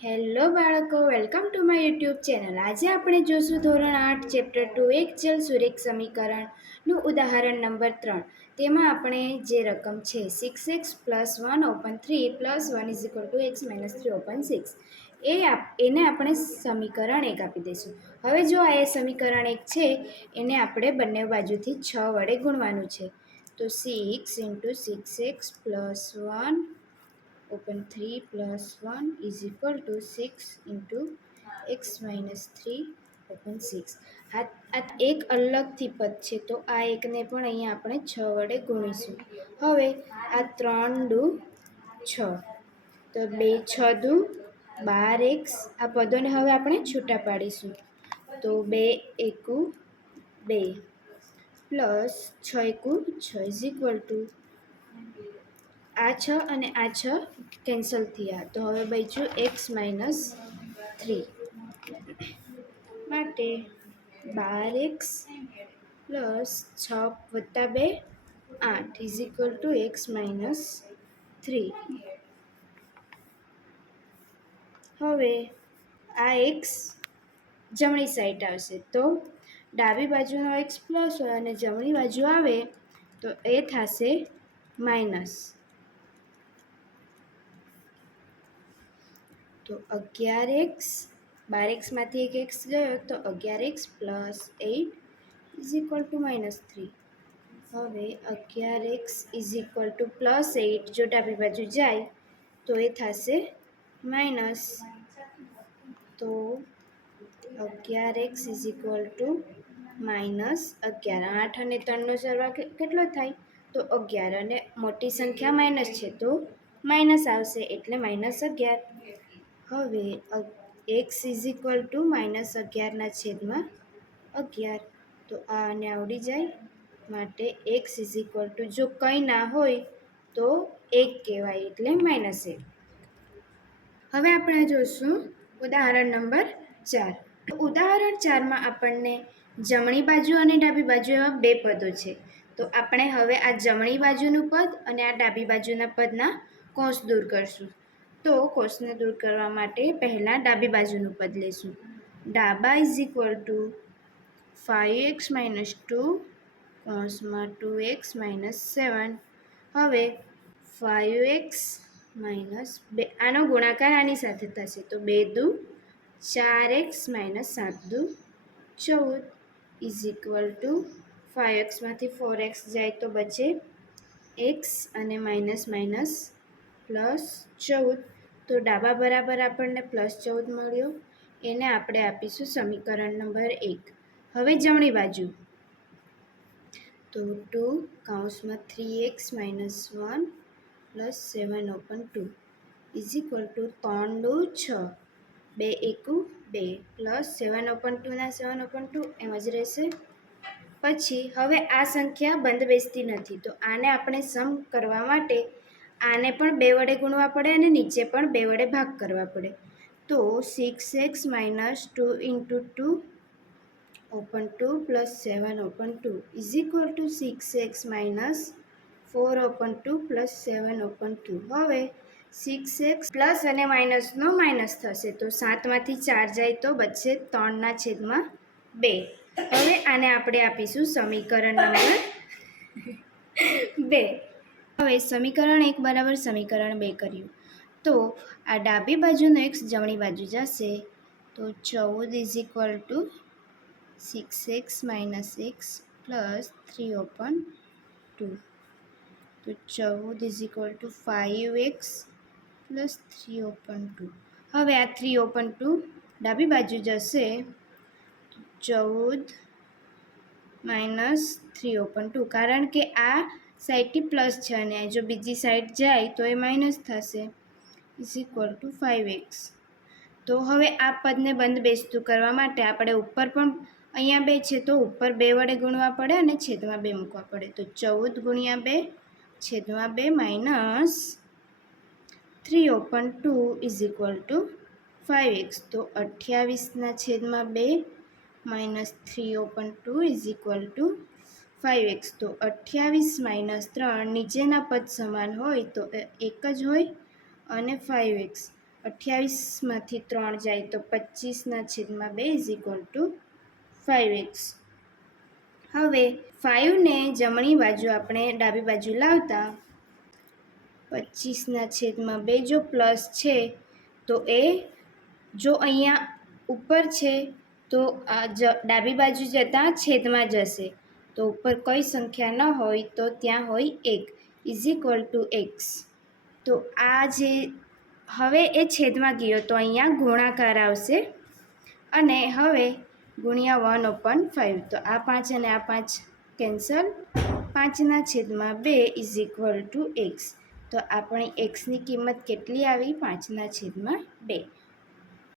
Hello બાળકો, welcome to my YouTube channel. આજે આપણે જોશું ધોરણ 8 ચેપ્ટર 2 એક ચલ સુરેખ સમીકરણનું ઉદાહરણ નંબર 3. તેમાં આપણે જે રકમ છે 6x plus 1 open 3 plus 1 is equal two x minus 3 open 6 એને આપણે સમીકરણ 1 આપી દઈશું. હવે જો આ એ સમીકરણ 1 છે એને આપણે બંને બાજુથી 6 વડે ગુણવાનું છે. તો 6 into 6x plus 1 open 3 plus 1 is equal to 6 into x minus 3 open 6. આ એક અલગથી પદ છે, તો આ એકને પણ અહીંયા આપણે 6 વડે ગુણીશું. હવે આ 3 દુ 6, તો 2 6 દુ 12x. આ પદોને હવે આપણે છૂટા પાડીશું. તો 2 એકુ 2 પ્લસ 6 એકુ 6 ઇઝ ઇક્વલ ટુ આ 6 અને આ 6 કેન્સલ થયા, તો હવે બચ્યું એક્સ માઇનસ 3 માટે 12x પ્લસ 6 વત્તા 2 8 is equal two x minus 3. હવે આ એક્સ જમણી સાઈડ આવશે, તો ડાબી બાજુનો એક્સ પ્લસ હોય અને જમણી બાજુ આવે તો એ થશે માઇનસ. તો 11x, 12xમાંથી એક એક્સ ગયો તો 11x plus 8 is equal to minus 3. હવે 11x is equal two plus 8 જો ડાબી બાજુ જાય તો એ થશે માઇનસ. તો 11x is equal to minus 11. 8 અને 3નો સરવાળો કેટલો થાય? તો 11, અને મોટી સંખ્યા માઇનસ છે તો માઇનસ આવશે, એટલે માઇનસ 11. હવે x is equal to minus 11ના છેદમાં 11, તો આ અને આવડી જાય, માટે એક્સ ઇઝ ઇક્વલ ટુ જો કંઈ ના હોય તો 1 કહેવાય, એટલે માઇનસ 1. હવે આપણે જોઈશું ઉદાહરણ નંબર 4. ઉદાહરણ 4માં આપણને જમણી બાજુ અને ડાબી બાજુ એવા બે પદો છે. તો આપણે હવે આ જમણી બાજુનું પદ અને આ ડાબી બાજુના પદના કૌંસ દૂર કરશું. તો કૌંસને દૂર કરવા માટે પહેલાં ડાબી બાજુનું પદ લઈશું. ડાબા is equal two 5x minus 2 કૌંસમાં 2x માઇનસ 7. હવે 5x માઇનસ 2, આનો ગુણાકાર આની સાથે થશે, તો 2 દુ 4x માઇનસ 7 દુ 14 ઇઝ ઇક્વલ ટુ 5xમાંથી 4x જાય તો બચે x અને માઇનસ માઇનસ પ્લસ 14. તો ડાબા બરાબર આપણને પ્લસ 14 મળ્યો, એને આપણે આપીશું સમીકરણ નંબર 1. હવે જમણી બાજુ, તો 2 કૌંસમાં 3x minus 1 plus 7 open 2 is equal two 3 દુ 6, 2 એકુ 2 પ્લસ 7 ઓપન 2ના 7 ઓપન 2 એમ જ રહેશે. પછી હવે આ સંખ્યા બંધ બેસતી નથી, તો આને આપણે સમ કરવા માટે આને પણ 2 વડે ગુણવા પડે અને નીચે પણ 2 વડે ભાગ કરવા પડે. તો 6x minus 2 into 2 open 2 plus 7 open 2 is equal two 6x minus 4 open 2 plus 7 open 2. હવે 6x પ્લસ અને માઇનસનો માઇનસ થશે, તો 7માંથી 4 જાય તો બચશે 3ના છેદમાં 2. હવે આને આપણે આપીશું સમીકરણ નંબર 2. હવે સમીકરણ 1 બરાબર સમીકરણ 2 કર્યું, તો આ ડાબી બાજુનો એક્સ જમણી બાજુ જશે, તો 14 is equal two 6x minus x plus 3 open 2. તો 14 is equal two 5x plus 3 open 2. હવે આ 3 ઓપન 2 ડાબી બાજુ જશે, 14 માઇનસ 3 ઓપન 2, કારણ કે આ સાઈડથી પ્લસ છે અને જો બીજી સાઈડ જાય તો એ માઇનસ થશે, ઇઝ ઇક્વલ ટુ 5x. તો હવે આ પદને બંધ બેસતું કરવા માટે આપણે ઉપર પણ અહીંયા 2 છે તો ઉપર 2 વડે ગુણવા પડે અને છેદમાં 2 મૂકવા પડે. તો 14 ગુણ્યા 2 છેદમાં 2 minus 3 open 2 is equal two 5x. તો 28ના છેદમાં 2 minus 3 open 2 is equal two 5x. તો 28 માઇનસ 3 નીચેના પદ સમાન હોય તો એક જ હોય અને 5x. 28માંથી 3 જાય તો 25/2 ઇઝ ઇક્વલ ટુ 5x. હવે 5ને જમણી બાજુ આપણે ડાબી બાજુ લાવતા 25/2 જો પ્લસ છે તો એ જો અહીંયા ઉપર છે તો ડાબી બાજુ જતાં છેદમાં જશે, તો ઉપર કોઈ સંખ્યા ન હોય તો ત્યાં હોય 1 ઇઝ ઇક્વલ ટુ x. તો આ જે હવે એ છેદમાં ગયો તો અહીંયા ગુણાકાર આવશે અને હવે ગુણ્યા 1/5. તો આ 5 અને આ 5 cancel, 5/2 is equal two x. તો આપણી એક્સની કિંમત કેટલી આવી? 5/2.